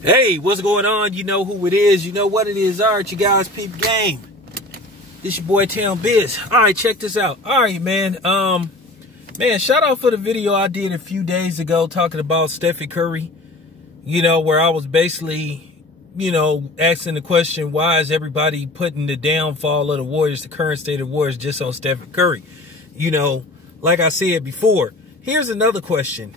Hey, what's going on? You know who it is. You know what it is. All right, you guys, peep game. This your boy Town Biz. All right, check this out. All right, man. Man, shout out for the video I did a few days ago talking about Steve Kerr. You know, where I was basically, you know, asking the question, why is everybody putting the downfall of the Warriors, the current state of the Warriors, just on Steve Kerr? You know, like I said before, here's another question.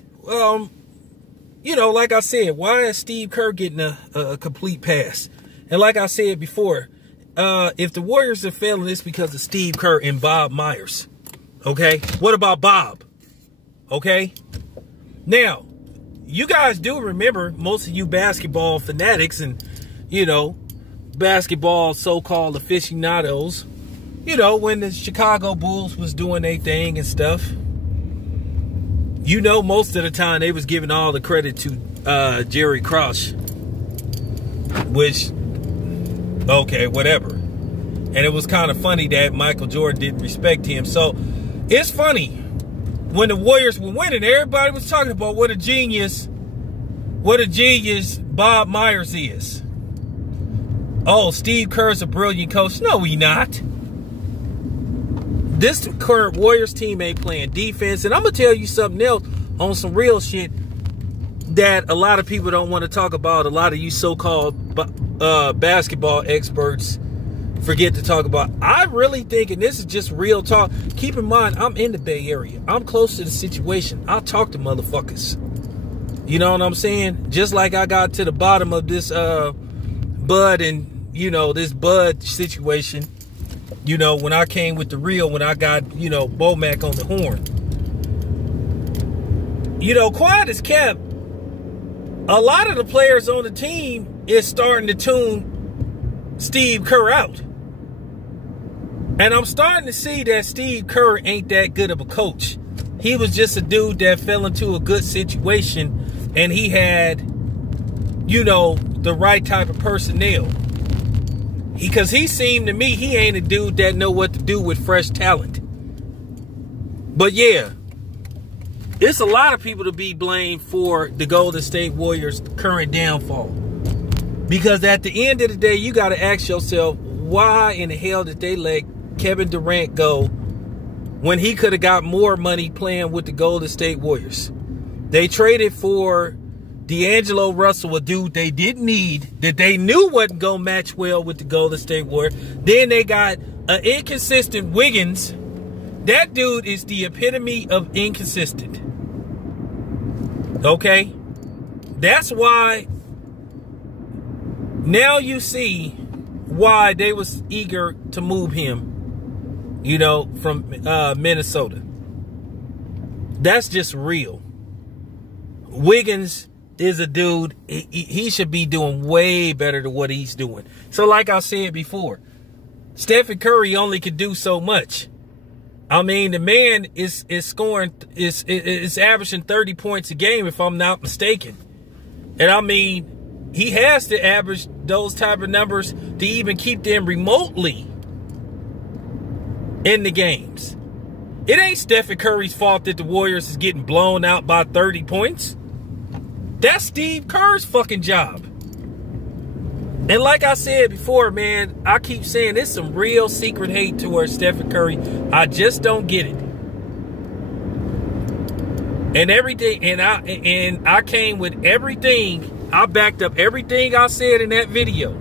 You know, like I said, why is Steve Kerr getting a complete pass? And like I said before, if the Warriors are failing, it's because of Steve Kerr and Bob Myers. Okay? What about Bob? Okay? Now, you guys do remember, most of you basketball fanatics and, you know, basketball so-called aficionados, you know, when the Chicago Bulls was doing their thing and stuff, you know, most of the time they was giving all the credit to Jerry Krause, which, okay, whatever. And it was kind of funny that Michael Jordan didn't respect him. So it's funny, when the Warriors were winning, everybody was talking about what a genius Bob Myers is. Oh, Steve Kerr's a brilliant coach. No, he not. This current Warriors team ain't playing defense. And I'm going to tell you something else on some real shit that a lot of people don't want to talk about. A lot of you so-called basketball experts forget to talk about. I really think, and this is just real talk, keep in mind, I'm in the Bay Area. I'm close to the situation. I'll talk to motherfuckers. You know what I'm saying? Just like I got to the bottom of this Bud and, you know, this Bud situation. You know, when I came with the reel, when I got, you know, Bomac on the horn. You know, quiet as kept, a lot of the players on the team is starting to tune Steve Kerr out. And I'm starting to see that Steve Kerr ain't that good of a coach. He was just a dude that fell into a good situation and he had, you know, the right type of personnel. Because he seemed to me, he ain't a dude that know what to do with fresh talent. But yeah, it's a lot of people to be blamed for the Golden State Warriors' current downfall. Because at the end of the day, you got to ask yourself, why in the hell did they let Kevin Durant go when he could have got more money playing with the Golden State Warriors? They traded for D'Angelo Russell, a dude they didn't need, that they knew wasn't going to match well with the Golden State Warriors. Then they got an inconsistent Wiggins. That dude is the epitome of inconsistent. Okay? That's why now you see why they was eager to move him, you know, from Minnesota. That's just real. Wiggins is a dude, he should be doing way better than what he's doing. So like I said before, Stephen Curry only can do so much. I mean, the man is scoring, is averaging 30 points a game, if I'm not mistaken. And I mean, he has to average those type of numbers to even keep them remotely in the games. It ain't Stephen Curry's fault that the Warriors is getting blown out by 30 points. That's Steve Kerr's fucking job. And like I said before, man, I keep saying there's some real secret hate towards Stephen Curry. I just don't get it. And everything, and I came with everything. I backed up everything I said in that video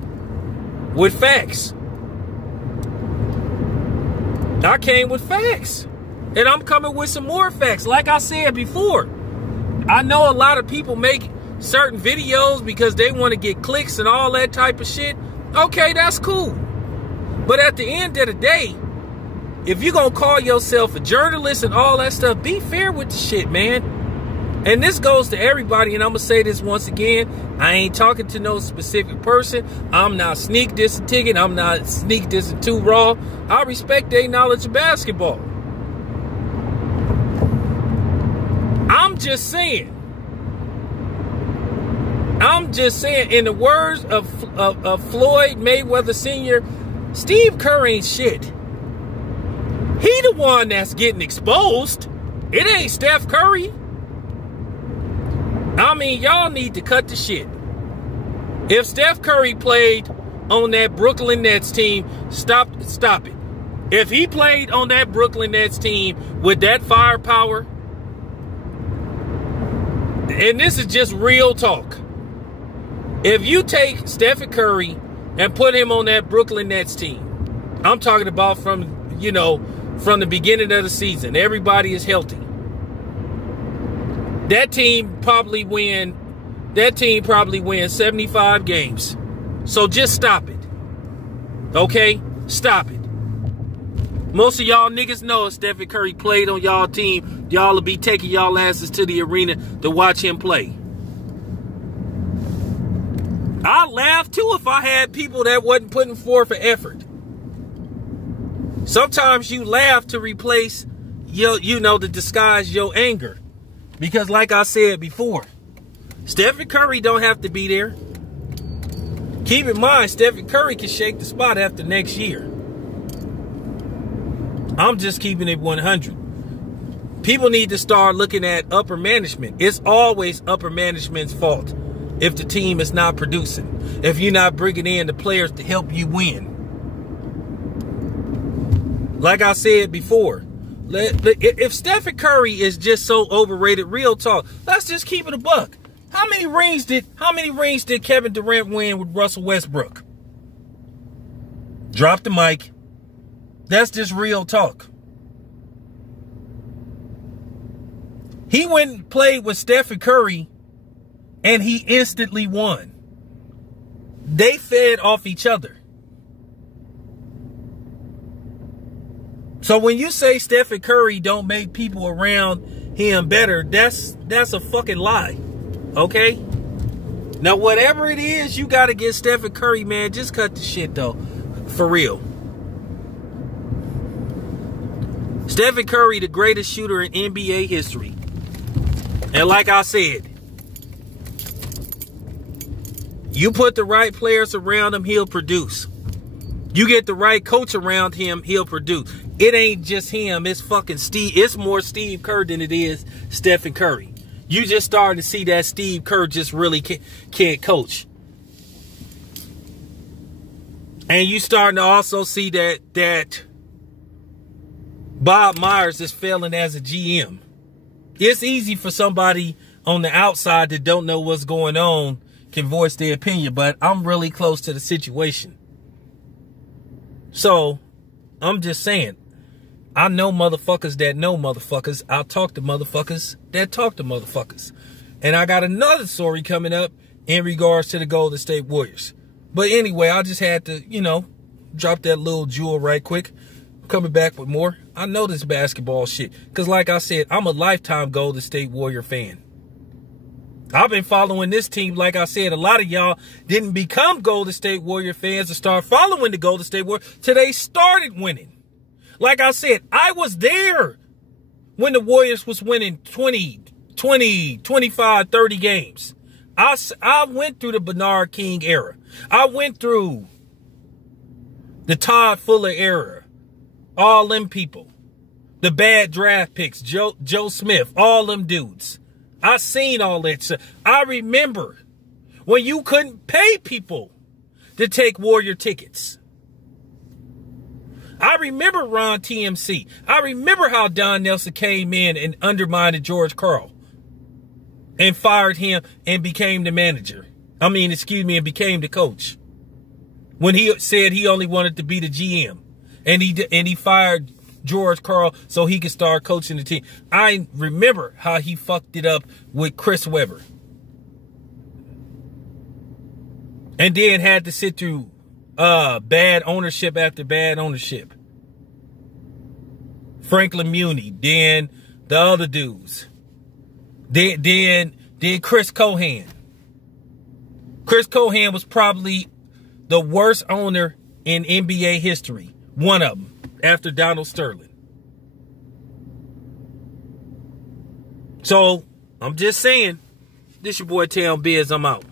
with facts. I came with facts. And I'm coming with some more facts. Like I said before, I know a lot of people make certain videos because they want to get clicks and all that type of shit. Okay, that's cool. But at the end of the day, if you're going to call yourself a journalist and all that stuff, be fair with the shit, man. And this goes to everybody, and I'm going to say this once again. I ain't talking to no specific person. I'm not sneak dissing Ticket. I'm not sneak dissing Too Raw. I respect their knowledge of basketball. I'm just saying, in the words of Floyd Mayweather Sr., Steve Kerr ain't shit. He the one that's getting exposed. It ain't Steph Curry. I mean, y'all need to cut the shit. If Steph Curry played on that Brooklyn Nets team, stop it. If he played on that Brooklyn Nets team with that firepower, and this is just real talk, if you take Stephen Curry and put him on that Brooklyn Nets team, I'm talking about from the beginning of the season, everybody is healthy. That team probably win 75 games. So just stop it. Okay? Stop it. Most of y'all niggas know if Stephen Curry played on y'all team, y'all will be taking y'all asses to the arena to watch him play. I'd laugh too if I had people that wasn't putting forth an effort. Sometimes you laugh to replace to disguise your anger. Because like I said before, Stephen Curry don't have to be there. Keep in mind, Stephen Curry can shake the spot after next year. I'm just keeping it 100. People need to start looking at upper management. It's always upper management's fault if the team is not producing. If you're not bringing in the players to help you win. Like I said before, if Stephen Curry is just so overrated, real talk, let's just keep it a buck. How many rings did Kevin Durant win with Russell Westbrook? Drop the mic. That's just real talk. He went and played with Stephen Curry and he instantly won. They fed off each other. So when you say Stephen Curry don't make people around him better, that's a fucking lie. Okay? Now, whatever it is, you got to get Stephen Curry, man. Just cut the shit, though. For real. Stephen Curry, the greatest shooter in NBA history. And like I said, you put the right players around him, he'll produce. You get the right coach around him, he'll produce. It ain't just him. It's fucking Steve. It's more Steve Kerr than it is Stephen Curry. You just starting to see that Steve Kerr just really can't coach. And you starting to also see that Bob Myers is failing as a GM. It's easy for somebody on the outside that don't know what's going on can voice their opinion, but I'm really close to the situation. So, I'm just saying, I know motherfuckers that know motherfuckers. I'll talk to motherfuckers that talk to motherfuckers. And I got another story coming up in regards to the Golden State Warriors. But anyway, I just had to, drop that little jewel right quick. Coming back with more. I know this basketball shit. Because like I said, I'm a lifetime Golden State Warrior fan. I've been following this team. Like I said, a lot of y'all didn't become Golden State Warrior fans and start following the Golden State Warriors till they started winning. Like I said, I was there when the Warriors was winning 20, 25, 30 games. I went through the Bernard King era. I went through the Todd Fuller era. All them people. The bad draft picks. Joe Smith. All them dudes. I seen all that stuff. I remember when you couldn't pay people to take Warrior tickets. I remember Ron TMC. I remember how Don Nelson came in and undermined George Karl and fired him and became the manager. And became the coach. When he said he only wanted to be the GM. And he fired George Karl so he could start coaching the team. I remember how he fucked it up with Chris Webber. And then had to sit through bad ownership after bad ownership. Franklin Muni, then the other dudes. Then Chris Cohan. Chris Cohan was probably the worst owner in NBA history. One of them, after Donald Sterling. So, I'm just saying, this your boy Town Biz, I'm out.